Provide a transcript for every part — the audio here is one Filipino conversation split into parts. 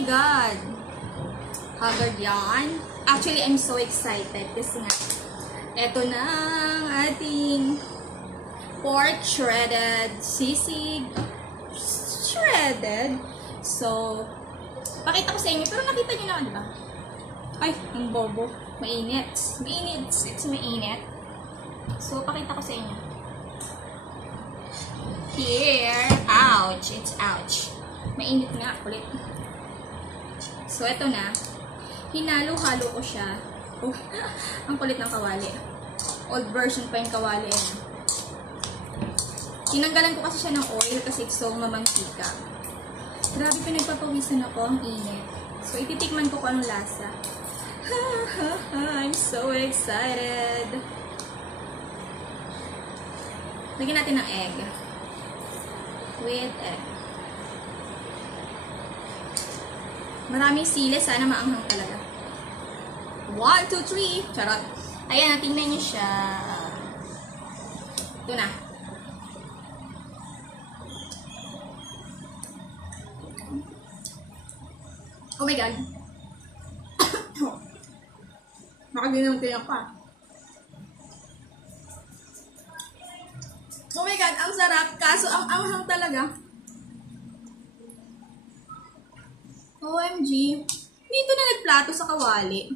my God! Haggard yan. Actually, I'm so excited kasi nga, eto na ang ating pork shredded sisig. Shredded. So, pakita ko sa inyo. Pero nakita nyo na, di ba? Ay, ang bobo. Mainit. Mainit. It's mainit. So, pakita ko sa inyo. Here. Ouch. It's ouch. Mainit nga. Kulit. So, eto na. Hinalo-halo ko siya. Oh, ang kulit ng kawali. Old version pa yung kawali. Tinanggalan ko kasi siya ng oil kasi it's so mamangkika. Grabe, pinagpapawisan ako. Ang init. So, ititikman ko kung anong lasa. I'm so excited. Lagyan natin ng egg. With egg. Maraming sili. Sana maanghang talaga. 1, 2, 3. Charot. Ayan, tingnan nyo siya. Ito na. Oh my God. Makaginam kayo pa. Oh my God, ang sarap. Kaso ang anghang talaga. OMG. Dito na nagplato sa kawali.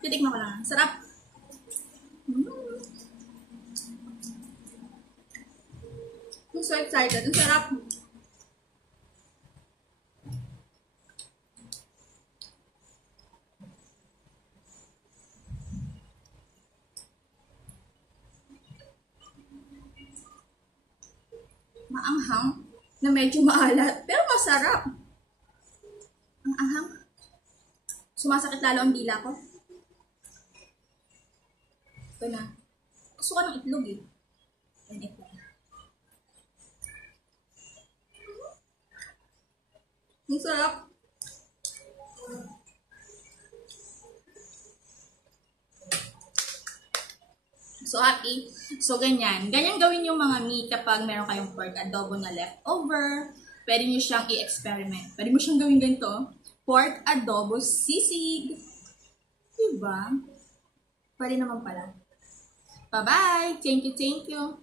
Titikman ko lang. Sarap. I'm so excited. Ang sarap. Maanghang na medyo maalat. Pero masarap. Ang anghang. Sumasakit lalo ang dila ko. Ito na. Gusto ka ng itlog eh. Yan itlog. Ang sarap. So happy. So ganyan. Ganyan gawin yung mga meat kapag meron kayong pork adobo na leftover. Pwede nyo siyang i-experiment. Pwede mo siyang gawin ganito. Pork adobo sisig. Diba? Pwede naman pala. Bye-bye! Thank you, thank you!